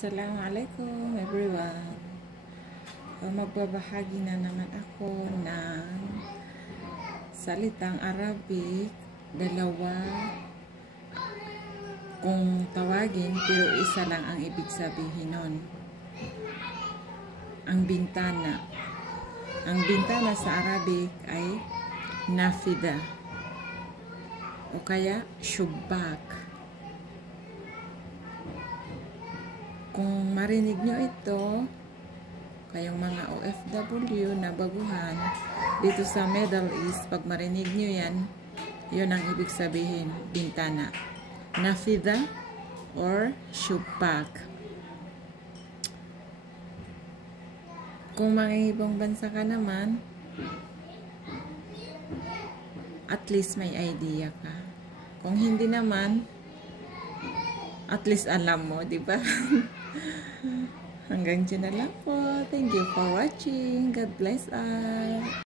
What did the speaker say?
Assalamualaikum everyone. Magbabahagi na naman ako ng salitang Arabic, dalawa kung tawagin pero isa lang ang ibig sabihin nun. Ang bintana. Ang bintana sa Arabic ay nafida o kaya shubak. Kung marinig nyo ito, kayong mga OFW na baguhan dito sa Middle East, pag marinig nyo yan, yun ang ibig sabihin, bintana. Nafida or shubak. Kung mga ibang bansa ka naman, at least may idea ka. Kung hindi naman, at least alam mo, di ba? Hanggang dyan na lang po. Thank you for watching. God bless us.